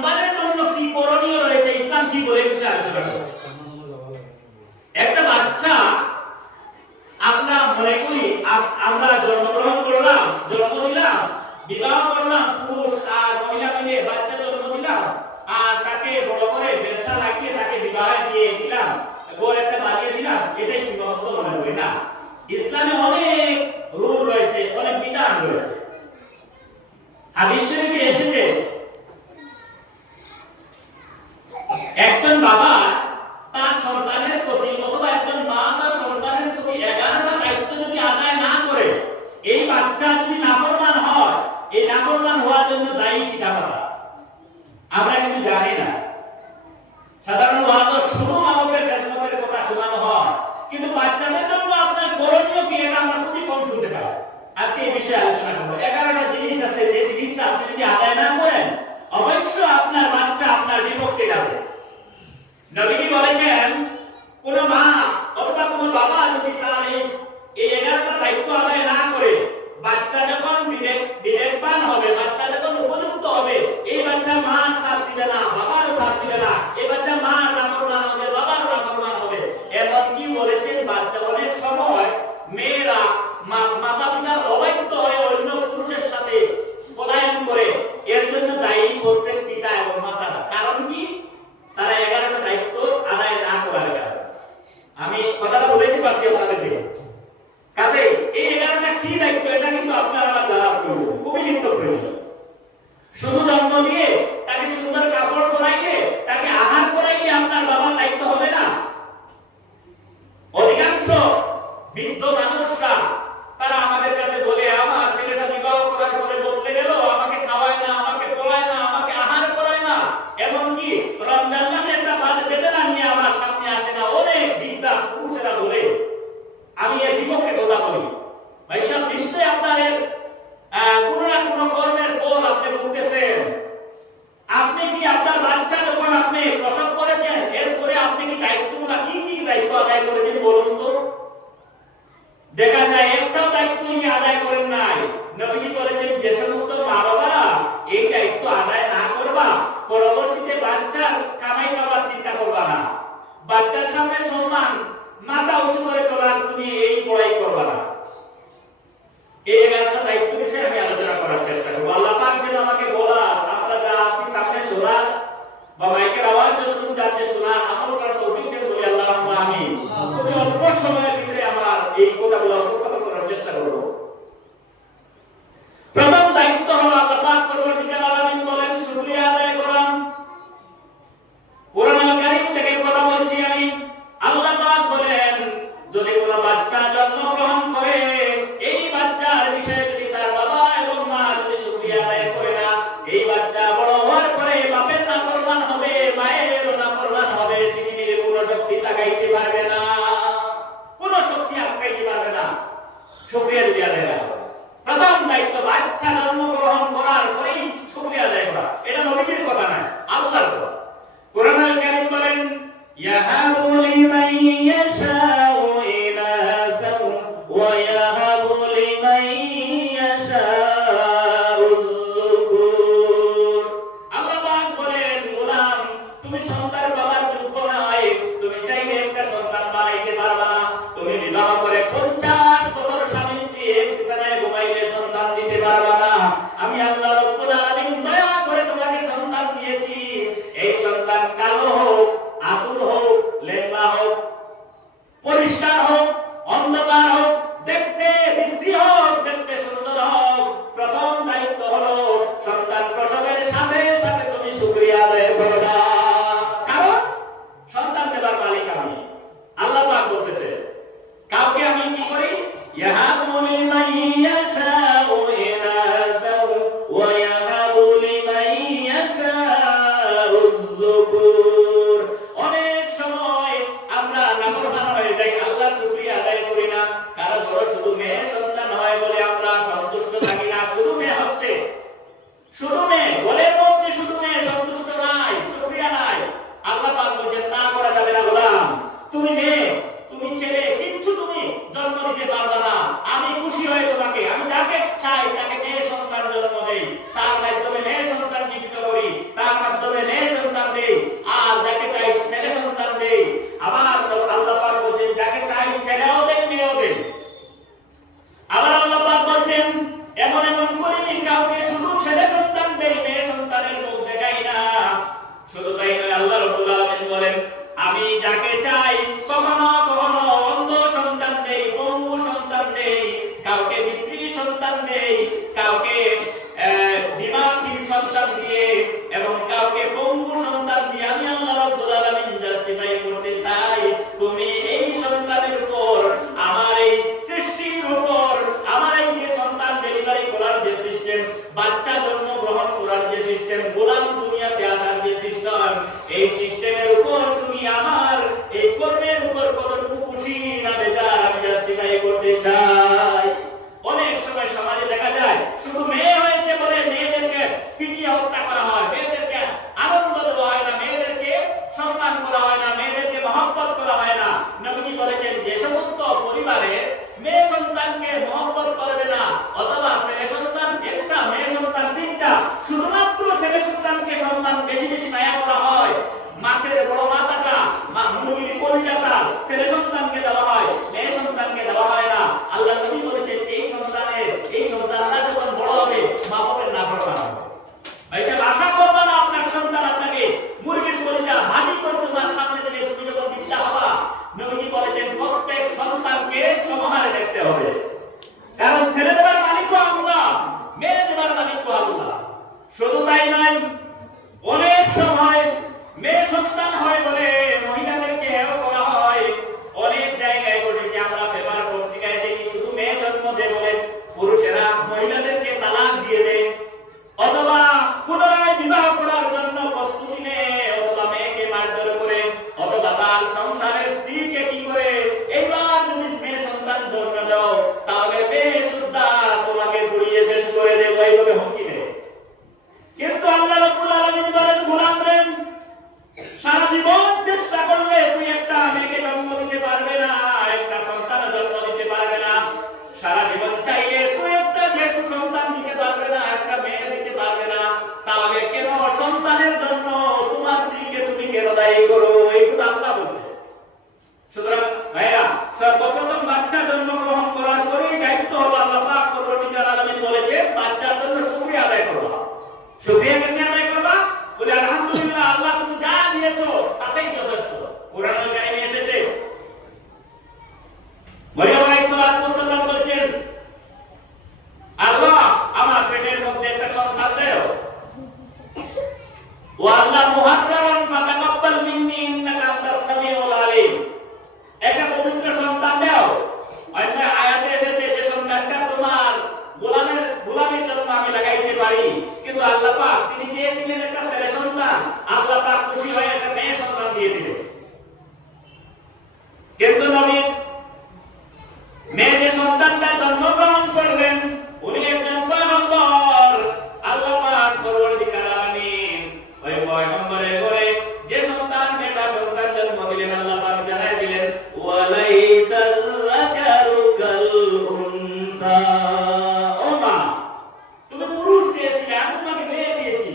সন্তানের জন্য কি করণীয় রয়েছে, ইসলাম কি বলে সে আলোচনা করব। একটা বাচ্চা আমরা মনে করি আমরা জন্মগ্রহণ করলাম, জন্ম দিলাম, বিবাহ করলাম, পুরুষ আর মহিলা মিলে বাচ্চা জন্ম দিলাম, আর তাকে বড় করে ব্যবসা লাগিয়ে তাকে বিবাহ দিয়ে দিলাম, ঘর একটা বানিয়ে দিলাম, এটাই সীমাবদ্ধ মনে করি না। ইসলামে অনেক রুল রয়েছে, অনেক বিধান রয়েছে। হাদিস শরীফে এসেছে একজন বাবা তার সন্তানের প্রতি অথবা একজন মা তার সন্তানের প্রতি 11টা দায়িত্ব যদি আদায় না করে, এই বাচ্চা যদি নাফরমান হয়, এই নাফরমান হওয়ার জন্য দায়ী পিতামাতা। আমরা কিন্তু জানি না, সাধারণত শুধু মা-বাবার খেদমতের কথা শোনানো হয়, কিন্তু বাচ্চাদের জন্য আপনার করণীয় কি এটা আমরা খুবই কম শুনতে পাই। আজকে এই বিষয়ে আলোচনা করব। 11টা জিনিস আছে, যে জিনিসটা আপনি যদি আদায় না করেন, অবশ্যই আপনার বাচ্চা আপনার বিপক্ষে যাবে। নবীজি বলেছেন, কোন মা অথবা কোন বাবা যদি তার এই 11টা দায়িত্ব আদায় না করে, বাচ্চা যখন বিবেকবান হবে, বাচ্চা যখন উপযুক্ত হবে, এই বাচ্চা মা সাথ দিবে না, বাবার সাথ দিবে না, এই বাচ্চা মা নাফরমান হবে, বাবার নাফরমান হবে। এমনকি বলেছেন বাচ্চা অনেক সময় মেয়েরা মাতা পিতার অবাধ্য হয়ে অন্য পুরুষের সাথে পলায়ন করে, এর জন্য দায়ী প্রত্যেক পিতা এবং মাতারা। কারণ কি? তারা 11টা দায়িত্ব আদায় না করার কারণে। আমি কথাটা বলতে পারছি আপনাদেরকে। কাজে এই 11টা কি দায়িত্ব, এটা কিন্তু আপনারা আমার জানা প্রয়োজন, খুবই নিত্য প্রয়োজন। শুধু জন্ম দিয়ে তাকে সুন্দর কাপড় পরাইলে, তাকে আহার করাইলে আপনার বাবার দায়িত্ব হবে না। অধিকাংশ বৃদ্ধ মানুষরা তারা আমাদের কাছে বলে, আমার ছেলেটা বিবাহ করার পরে বদলে গেল, আমাকে খাওয়ায় না, আমাকে পড়ায় না, আমাকে আহার করায় না, এমনকি রমজান মাসে একটা বাজে বেদনা নিয়ে আমার সামনে আসে না। অনেক বৃদ্ধা পুরুষেরা বলে, আমি এর বিপক্ষে কথা বলি। ভাই সাহেব, নিশ্চয়ই আপনার এর কোনো না কোনো কর্মের ফল আপনি ভুগতেছেন। আপনি কি আপনার বাচ্চা যখন আপনি প্রসব করেছেন, এরপরে আপনি কি দায়িত্বগুলো কি কি দায়িত্ব আদায় করেছেন বলুন তো? দেখা যায় একটাও দায়িত্ব আদায় করেন নাই। নবীজি বলেছেন, যে সমস্ত মা বাবারা এই দায়িত্ব আদায় না করবা, পরবর্তীতে বাচ্চার কামাই খাবার চিন্তা করবা না, বাচ্চার সামনে সম্মান মাথা উঁচু করে চলার তুমি এই বড়াই করবা না। এই 11টা দায়িত্ব বিষয়ে আমি আলোচনা করার চেষ্টা করব। আল্লাহ পাক যেন আমাকে বলার, আপনারা যা আসি সামনে শোনার বা মাইকের আওয়াজ যতটুকু যাচ্ছে শোনার, আমল করার তৌফিক দেন বলি আল্লাহুম্মা আমিন। খুবই অল্প সময়ের ভিতরে আমরা এই কথাগুলো উপস্থাপন করার চেষ্টা করব। প্রথম দায়িত্ব হলো, আল্লাহ পাক পরবর্তীকাল আলামিন বলেন, শুকরিয়া আদায় করা। কোরআনুল কারীম থেকে কথা বলছি আমি। আল্লাহ পাক বলেন, যদি কোনো বাচ্চা জন্মগ্রহণ করে, এই বাচ্চার বিষয়ে যদি তার বাবা এবং মা যদি শুকরিয়া আদায় করে না, এই বাচ্চা বড় হওয়ার পরে বাপের নাফরমান হবে, মায়ের নাফরমান হবে। পৃথিবীর কোনো শক্তি তাকাইতে পারবে না, কোনো শক্তি আটকাইতে পারবে না শুকরিয়া যদি আদায় না করে। প্রথম দায়িত্ব বাচ্চা জন্মগ্রহণ করার পরেই শুকরিয়া আদায় করা। এটা নবীজির কথা নয়, আল্লাহর কথা। কোরআনুল কারীম বলেন, ইয়াহাবু লিমান ইয়াশাউ ইনাসান ওয়া ইয়াহাবু লিমান ইয়াশাউ যুকুর। আল্লাহ পাক বলেন, গোলাম তুমি সন্তান বাবার যোগ্য নয়, তুমি চাইলে একটা সন্তান বানাইতে পারবা না। তুমি বিবাহ করে 50 বছর স্বামী স্ত্রী এক বিছানায় ঘুমাইলে সন্তান দিতে পারবা না। আমি আল্লাহ রব্বুল আলামিন দয়া করে তোমাকে সন্তান দিয়েছি। এই সন্তান কালো হোক, আতুর হোক, লেম্বা হোক, পরিষ্কার হোক, অন্ধকার হোক, দেখতে বিশ্রী হোক, দেখতে সুন্দর হোক, প্রথম দায়িত্ব হলো সন্তান প্রসবের সাথে সাথে তুমি শুকরিয়া আদায় করবা। কারণ শুধু তাই নয়, আল্লাহ রাব্বুল আলামিন বলেন, আমি যাকে চাই কখনো কখনো অন্ধ সন্তান দেই, পঙ্গু সন্তান দেই, কাউকে বিশ্রী সন্তান দেই, কাউকে দিমাগহীন সন্তান দিয়ে এবং কাউকে পঙ্গু সন্তান দিয়ে আমি আল্লাহ রাব্বুল আলামিন জাস্টিফাই করতে চাই তুমি এই সন্তানের উপর, আমার এই সৃষ্টির উপর, আমার এই যে সন্তান ডেলিভারি করার যে সিস্টেম, বাচ্চা জন্ম গ্রহণ করার যে সিস্টেম, গোলাম দুনিয়াতে আসার যে সিস্টেম, এই সিস্টেমের উপর তুমি আমার এই কর্মের উপর কতটুকু খুশি না বেজার আমি জাস্টিফাই করতে চাই। অনেক সময় সমাজে দেখা যায় শুধু মেয়ে হয়েছে বলে মেয়েদেরকে পিটিয়ে হত্যা করা হয়, মেয়েদেরকে আনন্দ দেওয়া হয় না, মেয়েদেরকে সম্মান করা হয় না, মেয়েদেরকে মহব্বত করা হয় না। নবীজি বলেছেন, যে সমস্ত পরিবারে মেয়ে সন্তানকে মহব্বত করবে না, অথবা ছেলে সন্তান একটা মেয়ে সন্তান তিনটা, শুধুমাত্র ছেলে সন্তানকে সম্মান বেশি বেশি মায়া করা হয়, মাছের বড় মাথাটা, মুরগির কলিজাটা ছেলে সন্তানকে দেওয়া হয়, মেয়ে সন্তানকে দেওয়া হয় না। আল্লাহ নবী বলেছেন, এই সন্তানটা যখন বড় হবে মা বাবার নাফরমান হবে। ভাই সাহেব, আশা করবা না আপনার সন্তান আপনাকে মুরগির কলিজা হাজির করে তোমার সামনে দেবে, তুমি যখন বিদ্যা হবা। নবীজি বলেছেন, প্রত্যেক সন্তানকে সমাহারে দেখতে হবে, কারণ ছেলে দেবার মালিকও আল্লাহ, মেয়ে দেবার মালিকও আল্লাহ। শুধু তাই নয়, অনেক সময় মেয়ে সন্তান হয় বলে মহিলাদেরকে হেয় করা হয়। অনেক জায়গায় ঘটেছে, আমরা পেপার পত্রিকায় দেখি, শুধু মেয়ে জন্ম দেয় বলে পুরুষেরা মহিলাদেরকে তালাক দিয়ে দেয়, অথবা পুনরায় বিবাহ করার জন্য প্রস্তুতি নেয়, অথবা মেয়েকে মারধর করে, অথবা তার সংসারের স্ত্রীকে কি করে, এইবার যদি মেয়ে সন্তান জন্ম দাও তাহলে মেয়ে সুদ্ধা তোমাকে পুড়িয়ে শেষ করে দেব, এইভাবে হুমকি দেয়। কিন্তু আল্লাহ রাব্বুল আলামিন বলেন, গোলাম রে, সারা জীবন চেষ্টা করলে তুই একটা মেয়েকে জন্ম দিতে পারবে না, একটা সন্তান জন্ম দিতে পারবে না। সারা জীবন চাইলে তুই একটা যেহেতু সন্তান দিতে পারবে না, একটা মেয়ে দিতে পারবে না, তাহলে কেন সন্তানের জন্য তোমার স্ত্রীকে তুমি কেন দায়ী করো? এইগুলো আল্লাহ বলছে। সুতরাং ভাইরা, সর্বপ্রথম বাচ্চা জন্মগ্রহণ করার পরেই দায়িত্ব হলো, আল্লাহ পাক রব্বুল আলামিন বলেছেন, বাচ্চার জন্য শুকরিয়া আদায় করবা। শুকরিয়া কেমনে আদায় করবা? বলে আলহামদুলিল্লাহ, আল্লাহ তুমি যা দিয়েছো তাতেই যথেষ্ট। কোরআনুল কারীমে এসেছে, মরিয়ম আলাইহিস সালাম বলেছেন, আল্লাহ আমার পেটের মধ্যে একটা সন্তান দাও, ও আল্লাহ মুহাররারান ফাতাকাব্বাল মিন্নি ইন্নাকা আনতাস সামিউল আলিম, একটা পবিত্র সন্তান দাও। অন্য আয়াতে এসেছে যে সন্তানটা তোমার গোলামের জন্য আমি লাগাইতে পারি, কিন্তু আল্লাহ পাক তিনি চেয়েছিলেন একটা ছেলে সন্তান, আল্লাহ পাক খুশি হয়ে একটা মেয়ে সন্তান দিয়ে দিলেন। কিন্তু নবী মেয়ে যে সন্তানটা জন্মগ্রহণ করলেন উনি একজন পয়গম্বর। আল্লাহ পাক পরবর্তীকাল আলামিন ওই পয়গম্বরের ঘরে যে সন্তান মেয়েটা সন্তান জন্ম দিলেন, আল্লাহ পাক জানাই দিলেন, ওয়ালাইসাল যাকারু কাল উনসা, ও মা তুমি পুরুষ চেয়েছিলে, আমি তোমাকে মেয়ে দিয়েছি।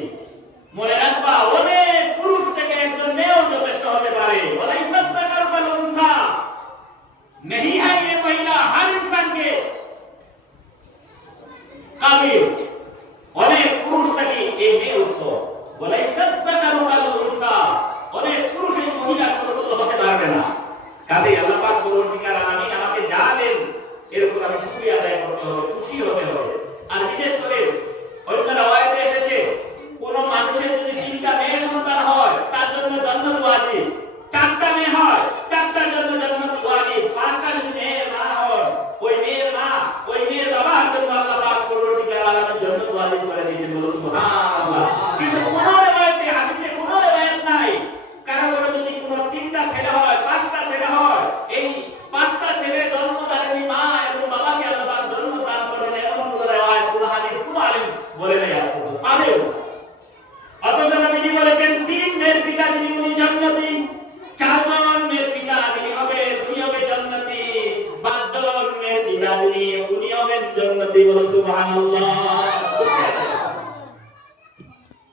মনে রাখবা, অনেক পুরুষ থেকে একজন মেয়েও যথেষ্ট হতে পারে। ওয়ালাইসাল যাকারু কাল উনসা, नहीं है ये महिला हर इंसान के काबिल, অনেক পুরুষ নাকি এই মেয়ে উত্তর। ওয়ালাইসাল যাকারু কাল উনসা, অনেক পুরুষ এই মহিলা সমতুল্য হতে পারবে না। কাজেই আল্লাহ পাক পরবর্তীকাল আলামিন আমাকে যা দেন এর উপর আমি শুকরিয়া আদায় করতে হবে, খুশি হতে হবে। আর বিশেষ করে অন্য রাওয়ায়াতে এসেছে, কোন মানুষের যদি 3টা মেয়ে সন্তান হয় তার জন্য জান্নাত ওয়াজিব, 4টা মেয়ে হয় 4টার জন্য জান্নাত ওয়াজিব, 5টা যদি মেয়ের মা হয় ওই মেয়ের বাবার জন্য আল্লাহ পাক পরবর্তীকাল আলামিন জান্নাত ওয়াজিব করে দিয়েছেন। বলো সুবহানাল্লাহ। কিন্তু কোন রাওয়ায়াতে হাদিসে কোন রাওয়ায়াত নাই কারণ যদি কোন 3টা ছেলে হয় 5টা ছেলে হয়, এই 5টা ছেলে জন্মদারিণী মা এবং বাবাকে আল্লাহ পাক জন্ম দান করবেন, এমন কোন রাওয়ায়াত কোন হাদিস কোন আলেম বলে নাই, পারেও। অথচ নবীজি বলেছেন, 3 মেয়ের পিতা যিনি উনি জান্নাতি, 4 জন মেয়ের পিতা যিনি হবে উনি হবে জান্নাতি, 5 জন মেয়ের পিতা যিনি উনি হবেন জান্নাতি। বলো সুবহানাল্লাহ।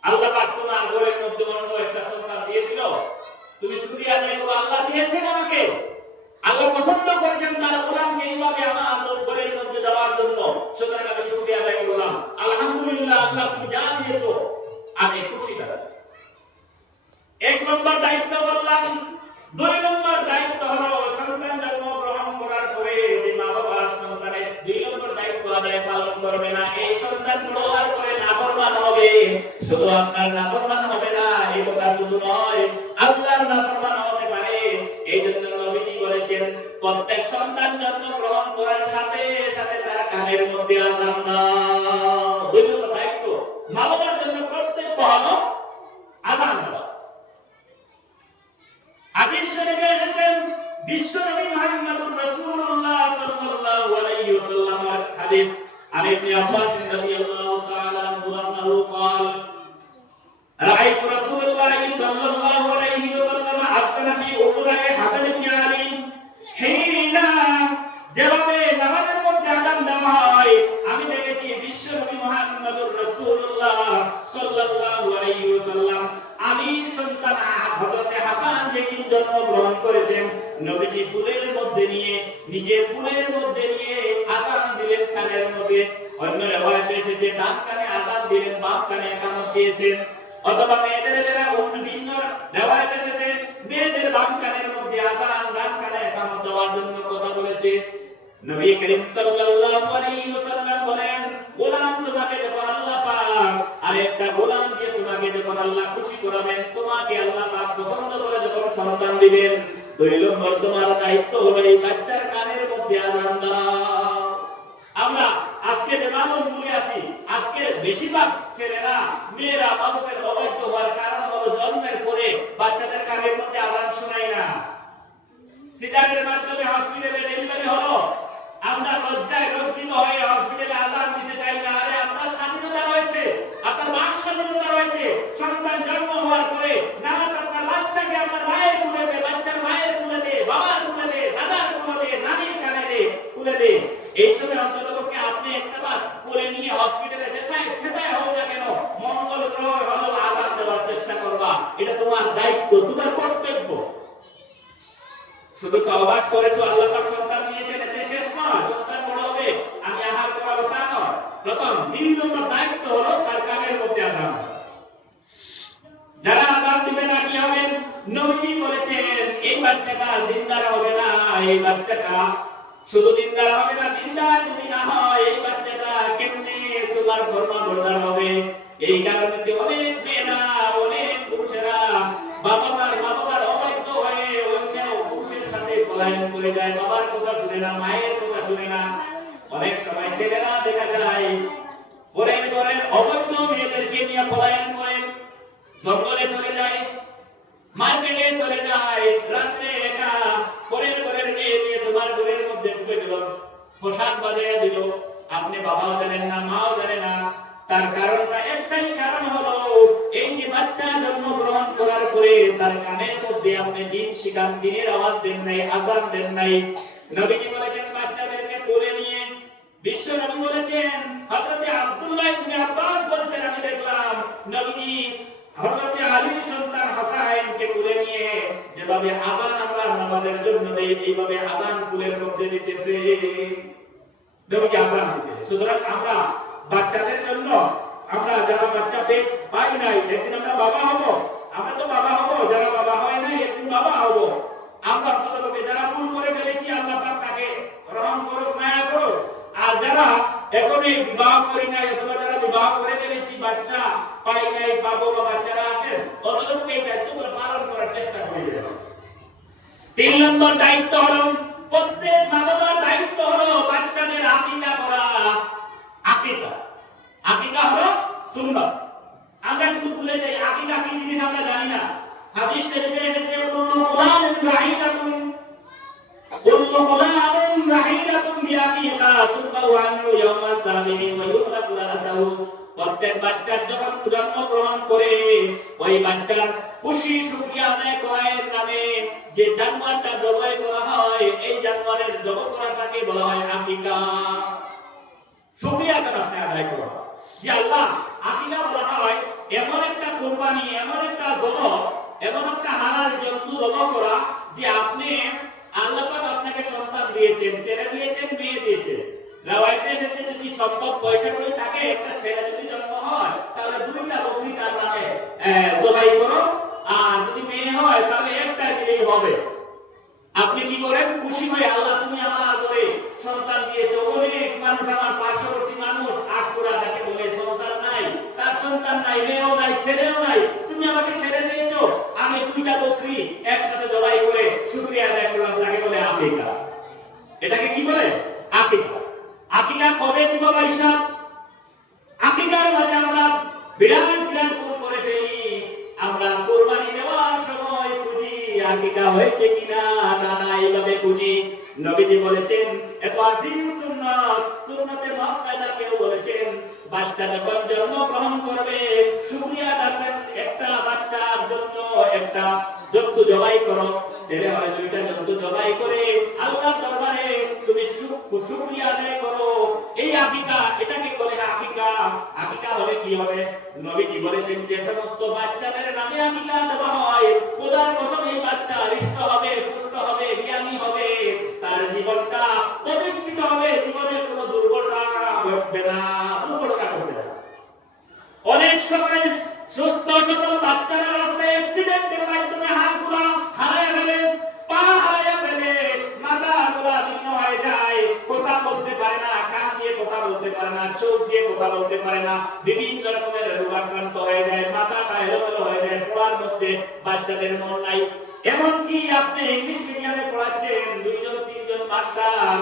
আল্লাহ পাক তোমার ঘরের মধ্যে অন্য একটা সন্তান দিয়ে দিল, তুমি শুকরিয়া আদায় করো। আল্লাহ দিয়েছেন আমাকে, আল্লাহ পছন্দ করেছেন তার গোলামকে এইভাবে আমার ঘরের মধ্যে দেওয়ার জন্য, সুতরাং আমি শুকরিয়া আদায় করলাম। আলহামদুলিল্লাহ, আল্লাহ তুমি যা দিয়েছো আমি খুশি। এক নম্বর দায়িত্ব বললাম। দুই নম্বর দায়িত্ব হলো সন্তান জন্মগ্রহণ করার পরে যে মা বাবা সন্তানের দুই নম্বর দায়িত্ব আদায় পালন করবে না, এই সন্তান বড় হওয়ার পরে নাফরমান হবে। শুধু আপনার নাফরমান হবে না, এই কথা শুধু নয়, আল্লাহর নাফরমান হতে পারে। এই জন্য নবীজি বলেছেন প্রত্যেক সন্তান জন্মগ্রহণ করার সাথে সাথে তার কানের মধ্যে আযান দাও। দুই নম্বর দায়িত্ব মা বাবার জন্য কর্তব্য হলো আযান দেওয়া। হাদিস শরীফে এসেছেন বিশ্বনবী মুহাম্মদুর রাসূলুল্লাহ সাল্লাল্লাহু আলাইহি ওয়াসাল্লামের হাদিস, আন ইবনে আব্বাস রাদিয়াল্লাহু তাআলা আনহু আন্নাহু قال রাআইতু রাসূলুল্লাহ সাল্লাল্লাহু আলাইহি ওয়াসাল্লাম আযযানা ফি উযরাই হাসান ইবনে আলী হিনা, যেভাবে নামাজের মধ্যে আযান দেওয়া হয় আমি দেখেছি বিশ্বনবী মুহাম্মদুর রাসূলুল্লাহ সাল্লাল্লাহু আলাইহি ওয়াসাল্লাম আলীর সন্তান হযরতে হাসান যেদিন জন্মগ্রহণ করেছেন নবীজি কুলের মধ্যে নিয়ে নিজের কুলের মধ্যে নিয়ে আযান দিলেন কানের মধ্যে। অন্য riwayate এসেছে ডান কানে আযান দিলেন, বাম কানে ইকামত দিয়েছেন। অথবা মেয়েদের যারা অন্য ভিন্ন riwayate এসেছে মেয়েদের বাম কানের মধ্যে আযান, ডান কানে ইকামত দেওয়ার জন্য কথা বলেছে। নবী করিম সাল্লাল্লাহু আলাইহি ওয়াসাল্লাম বলেন, গোলাম তোমাকে যখন আল্লাহ পাক আরেকটা গোলাম দিয়ে তোমাকে যখন আল্লাহ খুশি করাবেন, তোমাকে আল্লাহ পাক পছন্দ করে যখন সন্তান দিবেন, দুই নম্বর তোমার দায়িত্ব হলো এই বাচ্চার কানের মধ্যে আযান দাও। আমরা আজকে যে মানুষগুলি আছি, আজকের বেশিরভাগ ছেলেরা মেয়েরা বাবাদের অবৈধ হওয়ার কারণ হলো জন্মের পরে বাচ্চাদের কানের মধ্যে আযান শোনায় না। সিজারের মাধ্যমে হসপিটালে ডেলিভারি হলো, আমরা লজ্জায় লজ্জিত হয়ে হসপিটালে আযান দিতে চাই না। আরে আপনার স্বাধীনতা রয়েছে, আপনার বাক স্বাধীনতা রয়েছে। সন্তান জন্ম হওয়ার পরে নামাজ আপনার বাচ্চাকে আপনার মায়ের কোলে দে, বাচ্চার মায়ের কোলে দে, বাবার কোলে দে, দাদার কোলে দে, নানির কানে দে, কোলে দে। এই সময় অন্ততপক্ষে আপনি একটাবার কোলে নিয়ে হসপিটালে যেটাই হোক না কেন মঙ্গল গ্রহ হলো আযান দেওয়ার চেষ্টা করবা। এটা তোমার দায়িত্ব, তোমার কর্তব্য। শুধু সহবাস করে তো আল্লাহ পাক সন্তান দিয়েছেন এতে শেষ নয়, সন্তান বড় হবে আমি আহার করাবো তা নয়। প্রথম 3 নম্বর দায়িত্ব হলো তার কানের মধ্যে আযান। যারা আযান দিবে না কি হবে? নবীজি বলেছেন এই বাচ্চাটা দিনদার হবে না, এই বাচ্চাটা শুধু দিনদার হবে না, দিনদার যদি না হয় এই বাচ্চাটা কেমনে তোমার ফরমাবরদার হবে? এই কারণে অনেক মেয়েরা অনেক পুরুষেরা বাবার অবৈধ হয়ে অন্য পুরুষের সাথে পলায়ন করে যায়, বাবার কথা শুনে না, মায়ের কথা শুনে না। অনেক সময় ছেলেরা দেখা যায় পরের ঘরের অবৈধ মেয়েদেরকে নিয়ে পলায়ন করে, জঙ্গলে চলে যায়, মার্কেটে চলে যায়, রাত্রে একা পরের ঘরের মেয়ে নিয়ে তোমার ঘরের মধ্যে ঢুকে গেল, পোশাক বাজায় দিল, আপনি বাবাও জানেন না, মাও জানে না। তার কারণটা একটাই কারণ হলো এই যে বাচ্চা জন্মগ্রহণ করার পরে তার কানের মধ্যে আপনি দিন শিখান, দিনের আওয়াজ দেন নাই, আযান দেন নাই। নবীজি বলেছেন বাচ্চাদেরকে কোলে নিয়ে, বিশ্ব নবী বলেছেন, হযরত আব্দুল্লাহ ইবনে আব্বাস বলছেন আমি দেখলাম নবীজি হযরত আলীর সন্তান হাসানকে কোলে নিয়ে যেভাবে আযান আমরা নামাজের জন্য দেই এইভাবে আযান কোলের মধ্যে দিতেছে, নবীজি আযান দিতেছে। সুতরাং আমরা বাচ্চাদের জন্য আমরা যারা বাচ্চা পাই নাই একদিন আমরা বাবা হব, আমরা তো বাবা হব, যারা বাবা হয় নাই একদিন বাবা হব। আমরা অন্ততপক্ষে যারা ভুল করে ফেলেছি আল্লাহ পাক তাকে রহম করুক, মায়া করুক। আর যারা এখনই বিবাহ করি নাই অথবা যারা বিবাহ করে ফেলেছি বাচ্চা পাই নাই, পাবো বা বাচ্চারা আসেন, অন্ততপক্ষে এই দায়িত্বগুলো পালন করার চেষ্টা করে দেব। 3 নম্বর দায়িত্ব হলো প্রত্যেক মা বাবার দায়িত্ব হলো বাচ্চাদের আকিকা করা। আকিকা হলো সুন্নাত। আমরা কিন্তু ভুলে যাই আকিকা কি জিনিস আমরা জানি না। হাদিস শরীফে এসেছে কুল্লু গুলামিন রাহিলাতুন বিআকিকা তুবাউ আনহু ইয়াওমা সাবিহি ওয়া ইউলাকু রাসাহু। প্রত্যেক বাচ্চা যখন জন্মগ্রহণ করে ওই বাচ্চার খুশি শুকরিয়া আদায় করার নামে যে জানোয়ারটা জবাই করা হয় এই জানোয়ারের জবাই করাটাকে বলা হয় আকিকা। শুকরিয়া আদায় করা যে আল্লাহ আকিকা বলা হয় এমন একটা কুরবানি, এমন একটা জবাই, এমন একটা হালাল জন্তু জবাই করা যে আপনি আল্লাহ পাক আপনাকে সন্তান দিয়েছেন, ছেলে দিয়েছেন, মেয়ে দিয়েছেন। রাওয়ায়াতে এসেছে যদি সম্ভব পয়সা করে তাকে একটা ছেলে যদি জন্ম হয় তাহলে 2টা বকরি তার নামে জবাই করো, আর যদি আকিকা হয়েছে কিনা, না না এইভাবে বুঝি। নবীজি বলেছেন এত আজিম সুন্নাত, সুন্নাতে মুআক্কাদা কেউ বলেছেন বাচ্চা যখন জন্মগ্রহণ করবে শুকরিয়া আদায়, একটা বাচ্চার জন্য একটা জন্তু জবাই করো, ছেলে হয় দুইটা জন্তু জবাই করে আল্লাহর দরবারে তুমি শুকরিয়া আদায় করো। এই আকিকা, এটাকে বলে আকিকা। আকিকা হলে কি হবে? নবীজি বলেছেন যে সমস্ত বাচ্চাদের নামে আকিকা দেওয়া হয়, খোদার কসম এই বাচ্চা হৃষ্ট হবে, পুষ্ট হবে, জ্ঞানী হবে, তার জীবনটা প্রতিষ্ঠিত হবে, জীবনে কোনো দুর্ঘটনা ঘটবে না, দুর্ঘটনা ঘটবে না। অনেক সময় সুস্থ সবল বাচ্চারা রাস্তায় অ্যাক্সিডেন্টের মাধ্যমে হাতগুলো হারায় ফেলে, পা হারায় ফেলে, মাথাগুলো ভিন্ন হয়ে যায়, কথা বলতে পারে না, কান দিয়ে কথা বলতে পারে না, চোখ দিয়ে কথা বলতে পারে না, বিভিন্ন রকমের রোগাক্রান্ত হয়ে যায়, মাথাটা এলোমেলো হয়ে যায়, পড়ার মধ্যে বাচ্চাদের মন নাই। এমনকি আপনি ইংলিশ মিডিয়ামে পড়াচ্ছেন, দুইজন তিনজন মাস্টার,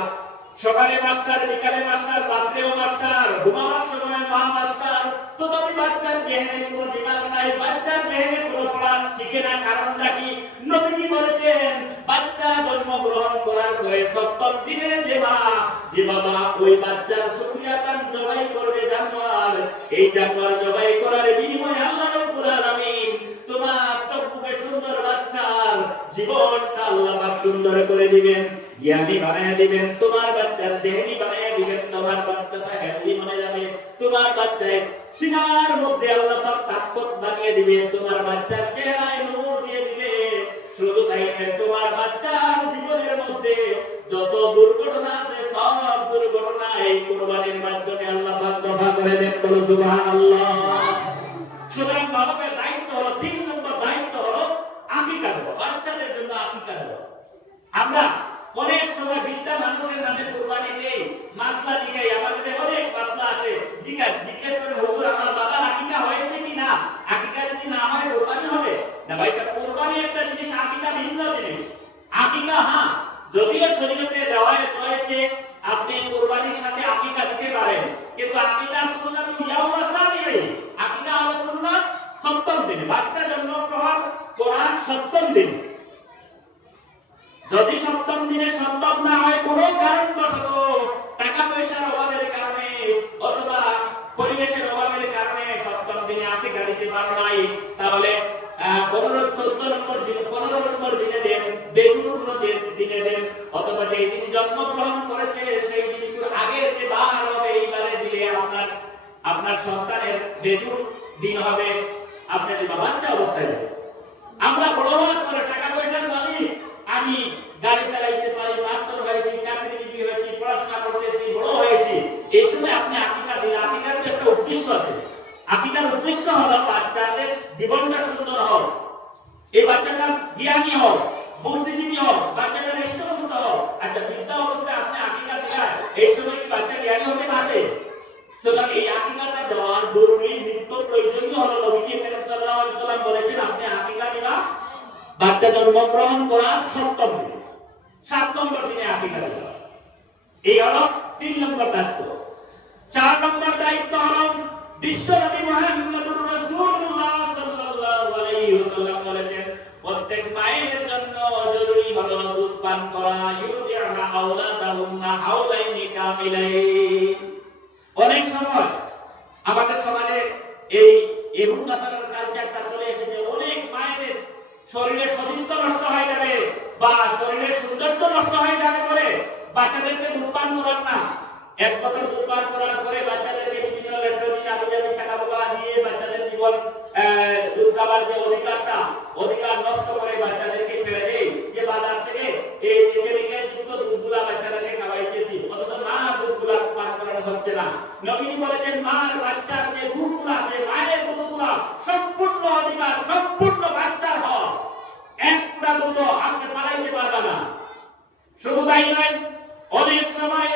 সকালে মাস্টার, বিকালে মাস্টার, রাত্রেও মাস্টার, ঘুমাবার সময় মা মাস্টার, তো তুমি বাচ্চার যেহেনে কোনো দিমাগ নাই, বাচ্চার যেহেনে কোনো পড়া ঠিক না। কারণটা কি? নবীজি বলেছেন বাচ্চা জন্মগ্রহণ করার পরে সপ্তম দিনে যে মা, যে বাবা ওই বাচ্চার শুকরিয়া দান জবাই করবে জানোয়ার, এই জানোয়ার জবাই করার বিনিময়ে আল্লাহ রাব্বুল আলামিন তোমার টুকটুকে সুন্দর বাচ্চার জীবনটা আল্লাহ পাক সুন্দর করে দিবেন, জ্ঞানী বানায় দিবেন, তোমার বাচ্চার দেহনি বানায় দিবেন, তোমার বাচ্চাটা হেলদি বনে যাবে, তোমার বাচ্চার সিনার মধ্যে আল্লাহ পাক তাকত বানিয়ে দিবে, তোমার বাচ্চার চেহারায় নূর দিয়ে দিবে। শুধু তাই নয়, তোমার বাচ্চার জীবনের মধ্যে যত দুর্ঘটনা আছে সব দুর্ঘটনা এই কুরবানির মাধ্যমে আল্লাহ পাক দফা করে দেন। বলো সুবহানাল্লাহ। সুতরাং বাবার দায়িত্ব হলো, 3 নম্বর দায়িত্ব হলো আকিকা দেওয়া, বাচ্চাদের জন্য আকিকা দেওয়া। আমরা অনেক সময় বিদ্যা মানুষের নামে কুরবানি দেই, মাসলা জিগাই, আমাদের অনেক মাসলা আছে, জিজ্ঞেস করে হুজুর আমার বাবার আকিকা হয়েছে কিনা, আকিকা যদি না হয় কুরবানি হবে না? ভাই সাহেব, কুরবানি একটা জিনিস, আকিকা ভিন্ন জিনিস। আকিকা হ্যাঁ, যদিও শরীয়তে রওয়ায়াত রয়েছে আপনি কুরবানির সাথে আকিকা দিতে পারেন, কিন্তু আকিকার সুন্নাত ইয়াউমা সাবিঈ, আকিকা হলো সুন্নাত সপ্তম দিনে, বাচ্চা জন্মগ্রহণ করার সপ্তম দিন। যদি সপ্তম দিনে সম্ভব না হয়, কোনো কারণবশত টাকা পয়সার অভাবের কারণে অথবা পরিবেশের অভাবের কারণে সপ্তম দিনে আকিকা দিতে পারো নাই, তাহলে 14 নম্বর দিনে, 15 নম্বর দিনে দেন, বেজুর দিনে দেন, অথবা যেই দিন জন্মগ্রহণ করেছে সেই দিন আগের যে বার হবে এইবারে দিলে আপনার সন্তানের বেজুর দিন হবে, আপনি যদি বাচ্চা অবস্থায় দেন। আমরা বড় হওয়ার পরে টাকা পয়সার মালিক, আমি গাড়ি চালাইতে পারি, মাস্টার হয়েছি, চাকরিজীবী হয়েছি, পড়াশোনা করতেছি, বড় হয়েছি, এই সময় আপনি আকিকা দিন। আকিকার তো একটা উদ্দেশ্য আছে। আকিকার উদ্দেশ্য হলো বাচ্চাদের জীবনটা সুন্দর হোক, এই বাচ্চাটা জ্ঞানী হোক, বুদ্ধিজীবী হোক, বাচ্চাটা হৃষ্টপুষ্ট হোক। আচ্ছা, বৃদ্ধা অবস্থায় আপনি আকিকা দিলেন, এই সময় কি বাচ্চা জ্ঞানী হতে পারবে? সুতরাং এই আকিকাটা দেওয়ার জরুরি, নিত্য প্রয়োজনীয় হলো। নবী করিম সাল্লাল্লাহু আলাইহি সাল্লাম বলেছেন আপনি আকিকা দিবা বাচ্চা জন্মগ্রহণ করার সপ্তম দিনে, 7 নম্বর দিনে আকিকা দিবা। এই হলো 3 নম্বর দায়িত্ব। 4 নম্বর দায়িত্ব হলো বিশ্বনবী মুহাম্মদুর রাসূলুল্লাহ সাল্লাল্লাহু আলাইহি ওয়াসাল্লাম বলেছেন প্রত্যেক মায়ের জন্য জরুরি হলো দুধ পান করা, ইউদিআনা আওলাদাহুন্না হাওলাইনি কামিলাইন। অনেক সময় আমাদের সমাজে এই ইহুদ নাসারার কালচারটা চলে এসেছে, অনেক মায়েদের শরীরের সতীত্ব নষ্ট হয়ে যাবে বা শরীরের সৌন্দর্য নষ্ট হয়ে যাবে বলে বাচ্চাদেরকে দুধ পান করান না। 1 বছর দুধ পান করার পরে বাচ্চাদেরকে বিভিন্ন ল্যাকটোজিন আবিজাবি ছাকা দিয়ে বাচ্চাদের জীবন দুধ খাবার যে অধিকার নষ্ট করে বাচ্চাদেরকে ছেড়ে দেয়, যে বাজার থেকে এই কেমিক্যাল যুক্ত দুধগুলা বাচ্চাদেরকে খাওয়াইতেছি, অথচ মা দুধগুলা পান করানো হচ্ছে না। নবীজি বলেছেন মার বাচ্চার যে দুধগুলা আছে, মায়ের দুধগুলা সম্পূর্ণ অধিকার, সম্পূর্ণ বাচ্চার হক। 1 ফুটা দুধ আপনি পালাইতে পারবেন না। শুধু তাই নয়, অনেক সময়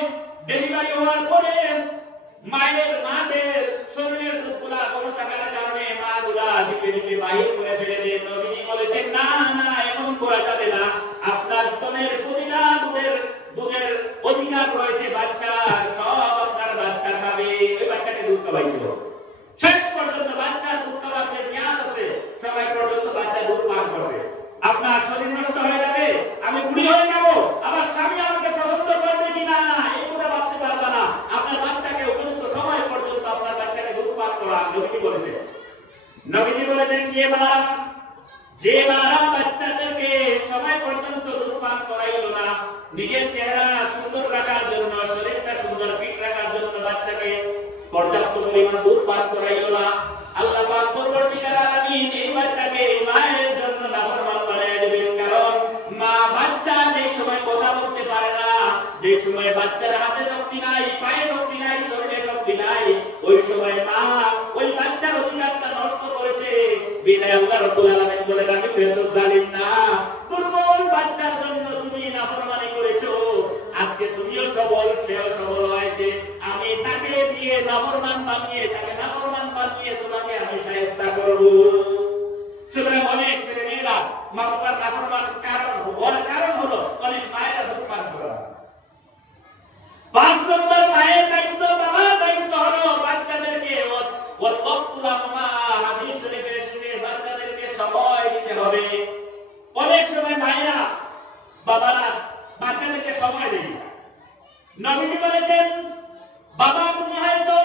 ডেলিভারি হওয়ার পরে মাদের শরীরের দুধগুলা কোনো থাকার কারণে মাগুলা ডিপে ডিপে বাহির করে ফেলে দেন। নবীজি বলেছেন না না, এমন করা যাবে না। আপনার স্তনের প্রতিটা দুধের অধিকার রয়েছে বাচ্চার, সব আপনার বাচ্চা খাবে, ওই বাচ্চাকে দুধ খাওয়াইতে হবে। শেষ পর্যন্ত বাচ্চা দুধ খাওয়াতে জ্ঞান আছে, সবাই পর্যন্ত বাচ্চা দুধ পান করবে। আপনার শরীর নষ্ট মারা যে মারা বাচ্চাদেরকে সময় পর্যন্ত দুধ পান করাইলো না, নিজের চেহারা সুন্দর রাখার জন্য, শরীরটা সুন্দর ফিট রাখার জন্য বাচ্চাকে পর্যাপ্ত পরিমাণ দুধ পান করাইলো না, আল্লাহ পাক পরবর্তীকালে আলামিন এই বাচ্চাকে মায়ের জন্য নাফরমান বানায় দেবেন। কারণ মা বাচ্চা যে সময় কথা বলতে পারে না, যে সময় বাচ্চার হাতে শক্তি নাই, পায়ে শক্তি নাই, শরীরে শক্তি নাই, ওই সময় মা ওই বাচ্চার অধিকারটা নষ্ট করেছে। বিদায় আল্লাহ রাব্বুল আলামিন বলেন, আমি তো জালিম না, দুর্বল বাচ্চার জন্য তুমি নাফরমানি করেছো, আজকে তুমিও সবল সেও সবল হয়েছে, আমি তাকে দিয়ে নাফরমান বানিয়ে তোমাকে আমি শায়েস্তা করব। সুতরাং অনেক ছেলে মেয়েরা মা বাবার নাফরমান কারণ হলো অনেক মায়েরা দুধ পান করে। 5 নম্বর মায়ের দায়িত্ব, বাবার দায়িত্ব হলো বাচ্চাদেরকে হাদিস শরীফে এসেছে বাচ্চাদেরকে সময় দিতে হবে। অনেক সময় মায়েরা বাবারা বাচ্চাদেরকে সময় দেয় না। নবীজি বলেছেন, বাবা তুমি হয়তো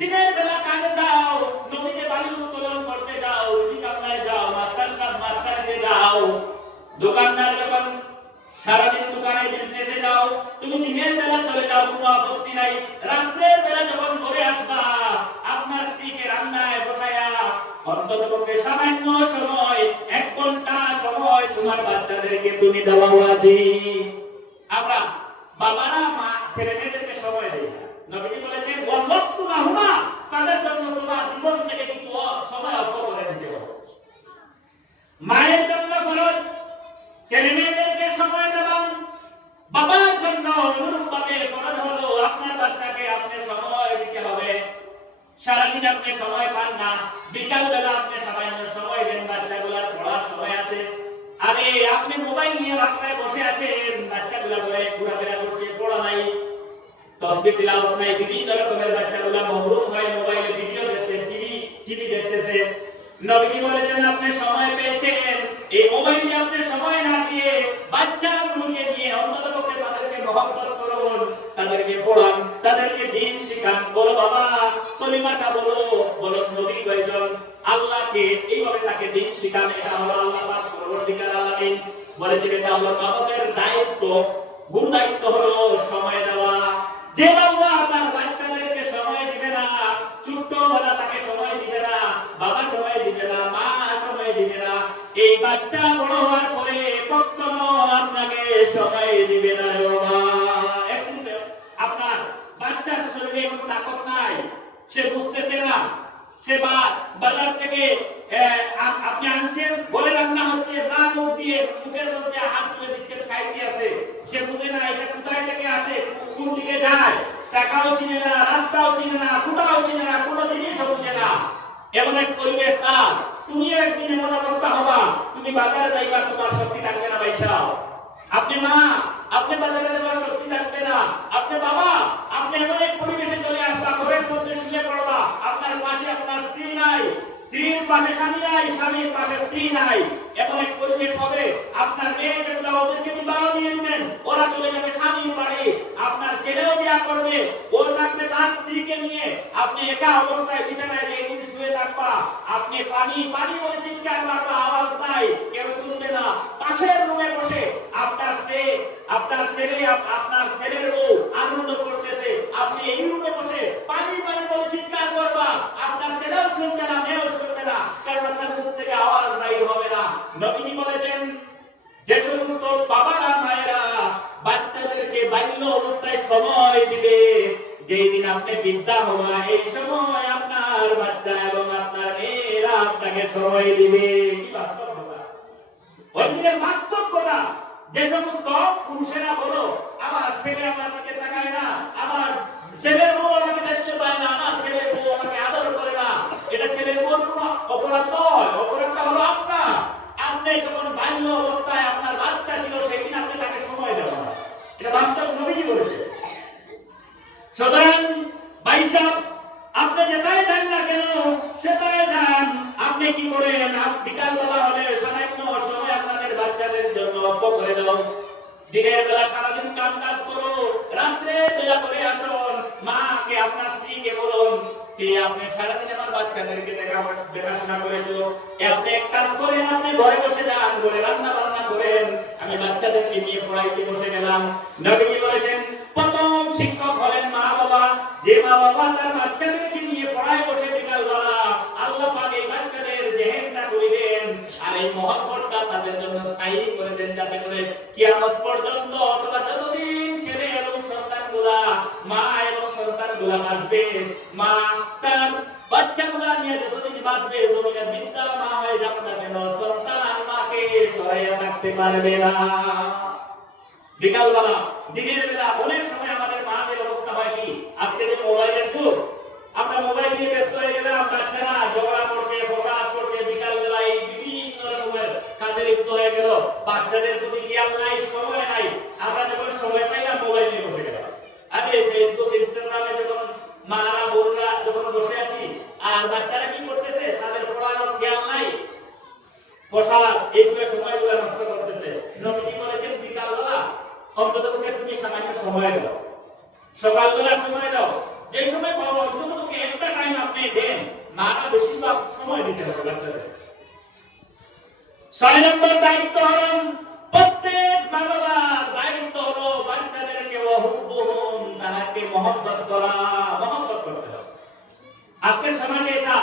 দিনের বেলা কাজে যাও, নদীতে বালি উত্তোলন করতে যাও, রুজি কামলায় যাও, মাস্টারিতে যাও, দোকানদার যখন সারাদিন দোকানে বিজনেসে যাও, তুমি দিনের বেলা চলে যাও, কোনো আপত্তি নাই, রাত্রের বেলা যখন ঘরে আসবা আপনার স্ত্রীকে রান্নায় বসায়া অন্ততপক্ষে সামান্য সময় 1 ঘন্টা সময় তোমার বাচ্চাদেরকে তুমি দেওয়া উচিত। আমরা বাবারা মা ছেলে মেয়েদেরকে সময় দেই না। নবীজি বলেছেন, ওয়াক্তু মাহুমা, তাদের জন্য তোমার জীবন থেকে কিছু সময় অল্প করে দিতে হবে। মায়ের জন্য ফরজ ছেলে মেয়েদেরকে সময় দেওয়া, বাবার জন্য অনুরূপভাবে ফরজ হলো আপনার বাচ্চাকে আপনি সময় দিতে হবে। সারাদিন আপনি সময় পান না, বিকাল বেলা আপনি সামান্য সময় দেন, বাচ্চাগুলোর পড়ার সময় আছে। আরে আপনি মোবাইল নিয়ে রাস্তায় বসে আছেন, বাচ্চাগুলো ঘোরাফেরা করছে, পড়া নাই, তাসবিহ তিলাওয়াত নাই, বিভিন্ন রকমের বাচ্চাগুলো মহরুম হয়, মোবাইলে ভিডিও দেখছে, টিভি দেখতেছে। নবীজি বলেছেন, আপনি সময় পেয়েছেন, এই মোবাইলে আপনি সময় না দিয়ে বাচ্চাগুলোকে নিয়ে অন্ততপক্ষে তাদেরকে মহব্বত করুন, তাদেরকে পড়ান, তাদেরকে দ্বীন শিখান। বলো বাবা কলিমাটা বলো, বলো নবী কয়জন, আল্লাহকে এইভাবে তাকে দ্বীন শিখান। এটা হলো আল্লাহ পাক পরবর্তীকালে আলামিন বলেছেন, এটা হলো বাবার দায়িত্ব। গুণ দায়িত্ব হলো সময় দেওয়া। যে বাবা তার বাচ্চাদেরকে সময় দিবে না, ছোট্টবেলা তাকে সময় দিবে না, বাবা সময় দিবে না, মা সময় দিবে না, এই বাচ্চা বড় হওয়ার পরে কখনো আপনাকে সময় দিবে না। বাবা একদিন আপনার বাচ্চার শরীরে কোনো তাকত নাই, সে বুঝতেছে না, সে বাজার থেকে আপনি আনছেন, বলে রান্না হচ্ছে, না মুখ দিয়ে মুখের মধ্যে হাত তুলে দিচ্ছেন, খাইতে আছে, সে বুঝে না এটা কোথায় থেকে আসে, কোন দিকে যায়, টাকাও চিনে না, রাস্তাও চিনে না, কোথাও চিনে না, কোনো জিনিসও বুঝে না। এমন এক পরিবেশ তার, তুমি একদিন এমন অবস্থা হবা, তুমি বাজারে যাইবা, তোমার শক্তি থাকবে না। ভাইসা আপনি মা, আপনি বাজারে যাবার শক্তি থাকবে না। আপনি বাবা, আপনি এমন এক পরিবেশে চলে আসবা, ঘরের মধ্যে শুয়ে পড়বা, আপনার পাশে আপনার স্ত্রী নাই, স্ত্রীর পাশে স্বামী নাই, স্বামীর পাশে স্ত্রী নাই। এমন এক পরিবেশ হবে, আপনার মেয়ে যেগুলো ওদেরকে বিবাহ দিয়ে দিবেন, ওরা চলে যাবে স্বামীর বাড়ি, আপনার ছেলেও বিয়ে করবে, ও থাকবে তার স্ত্রীকে নিয়ে, আপনি একা অবস্থায় বিছানায় যেদিন শুয়ে থাকবা, আপনি পানি পানি বলে চিৎকার মারবা, আওয়াজ নাই, কেউ শুনবে না। পাশের রুমে বসে আপনার স্ত্রী, আপনার ছেলে, আপনার ছেলের বউ আনন্দ করতেছে, আপনি এই রুমে বসে পানি পানি বলে চিৎকার করবা, আপনার ছেলেও শুনবে না, মেয়েও শুনবে না, কারণ আপনার মুখ থেকে আওয়াজ নাই হবে না। নবীজি বলেছেন, যে সমস্ত বাবারা মায়েরা বাচ্চাদেরকে বাল্য অবস্থায় সময় দিবে, যেই দিন আপনি বৃদ্ধা হবা, এই সময় আপনার বাচ্চা এবং আপনার মেয়েরা আপনাকে সময় দিবে। কি বাস্তব কথা, ওই দিনের বাস্তব কথা। যে সমস্ত পুরুষেরা বলো, আমার ছেলে আমার দিকে তাকায় না, আমার ছেলের বউ আমাকে দেখতে পায় না, আমার ছেলের বউ আমাকে আদর করে না, এটা ছেলের বউর কোনো অপরাধ নয়, অপরাধটা হলো আপনার। আপনি যখন বাল্য অবস্থায় আপনার বাচ্চা ছিল, সেই দিন আপনি তাকে সময় দেওয়া না, এটা বাস্তব নবীজি বলেছে। সুতরাং ভাই সাহেব, আপনি যেটাই যান না কেন, সেটাই যান, আপনি কি করেন, বিকাল বেলা হলে সামান্য সময় আপনাদের বাচ্চাদের জন্য অল্প করে দাও। দিনের বেলা সারাদিন কাম কাজ করো, রাত্রে বেলা করে আসুন, মাকে আপনার স্ত্রীকে বলুন, স্ত্রী আপনি সারাদিন আমার বাচ্চাদেরকে দেখাশোনা করেছো। আপনি এক কাজ করেন, আপনি ঘরে বসে যান, ঘরে রান্না বান্না করেন, আমি বাচ্চাদেরকে নিয়ে পড়াইতে বসে গেলাম। নবীজি বলেছেন প্রথম শিক্ষক হলেন মা বাবা। যে মা বাবা তার বাচ্চাদেরকে নিয়ে পড়ায় বসে বিকালবেলা, আল্লাহ পাক এই বাচ্চাদের জেহেনটা করে দেন আর এই মহব্বতটা তাদের জন্য স্থায়ী করে দেন, যাতে করে কিয়ামত পর্যন্ত অথবা যতদিন ছেলে এবং সন্তানগুলা মা এবং সন্তানগুলা বাঁচবে, মা তার বাচ্চাগুলা নিয়ে যতদিন বাঁচবে, জমিনে বিদ্যা মা হয়ে যাবে না কেন, সন্তান মাকে সরাইয়া রাখতে পারবে না। বিকালবেলা দিনের বেলা অনেক সময় আমাদের মাদের অবস্থা হয় কি, আজকে যে মোবাইলের যুগ, আমরা মোবাইল নিয়ে ব্যস্ত হয়ে গেলাম, বাচ্চারা ঝগড়া করছে, ফসাদ করছে, বিকালবেলা এই বিভিন্ন রকমের কাজে লিপ্ত হয়ে গেল, বাচ্চাদের প্রতি খেয়াল নাই, সময় নাই। আমরা যখন সময় পাইলাম মোবাইল নিয়ে বসে গেলাম। আরে ফেসবুক ইনস্টাগ্রামে যখন মারা বোনরা যখন বসে আছি, আর বাচ্চারা কি করতেছে, তাদের পড়ানোর খেয়াল নাই, ফসাদ এইগুলো সময়গুলো নষ্ট করতেছে। নবীজি বলেছেন বিকালবেলা অন্ততপক্ষে তুমি সামান্য সময় দাও, সকালবেলা সময় দাও, যে সময় পাও অন্ততপক্ষে একটা টাইম আপনি দেন। মারা বেশিরভাগ সময় দিতে হবে বাচ্চাদের। 6 নম্বর দায়িত্ব হলো, প্রত্যেক মা বাবার দায়িত্ব হলো বাচ্চাদেরকে ওহুবুহুম, তাদেরকে মহব্বত করা, মহব্বত করতে হবে। আজকের সমাজে এটা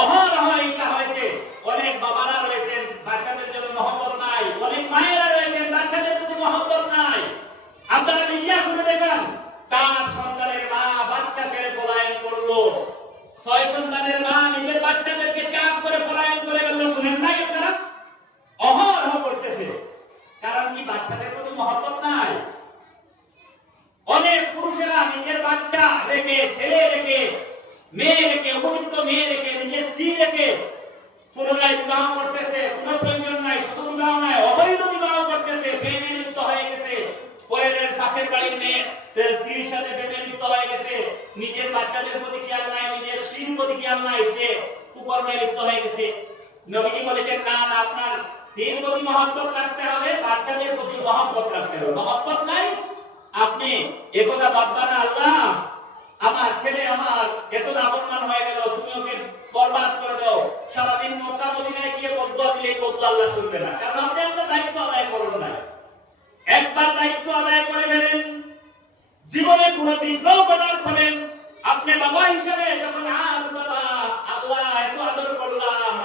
অহরহ এটা হয়েছে। অনেক বাবারা রয়েছেন বাচ্চাদের জন্য মহব্বত নাই, অনেক মায়েরা রয়েছেন বাচ্চাদের প্রতি মহব্বত নাই। আপনারা মিডিয়া খুলে দেখেন, 4 সন্তানের মা বাচ্চা ছেড়ে পলায়ন করলো, 6 সন্তানের মা নিজের বাচ্চাদেরকে ত্যাগ করে পলায়ন করে গেল। শুনেন নাই আপনারা? অহরহ করতেছে। কারণ কি? বাচ্চাদের প্রতি মহব্বত নাই। অনেক পুরুষেরা নিজের বাচ্চা রেখে, ছেলে রেখে, মেয়ে রেখে, উপযুক্ত মেয়ে রেখে, নিজের স্ত্রী রেখে পুনরায় বিবাহ করতেছে। কোনো প্রয়োজন নাই, শুধু বিবাহ নাই, অবৈধ বিবাহ করতেছে, প্রেমে লিপ্ত হয়ে গেছে। পরের পাশের বাড়ির মেয়ে স্ত্রীর সাথে প্রেমে লিপ্ত হয়ে গেছে, নিজের বাচ্চাদের প্রতি খেয়াল নাই, নিজের স্ত্রীর প্রতি খেয়াল নাই, সে কুকর্মে লিপ্ত হয়ে গেছে। নবীজি বলেছেন না না, আপনার স্ত্রীর প্রতি মহব্বত রাখতে হবে, বাচ্চাদের প্রতি মহব্বত রাখতে হবে। মহব্বত নাই, আপনি একথা ভাববা না, আল্লাহ আমার ছেলে আমার এত নাফরমান হয়ে গেল, তুমি ওকে বরবাদ করে দাও। সারাদিন মক্কা মদিনায় গিয়ে বদুয়া দিলে এই বদুয়া আল্লাহ শুনবে না, কারণ আপনি আপনার দায়িত্ব আদায় করুন না। একবার দায়িত্ব আদায় করে ফেলেন, জীবনে কোনো বিপ্লব করার ফলে আপনি বাবা হিসেবে যখন বাবা আল্লাহ এত আদর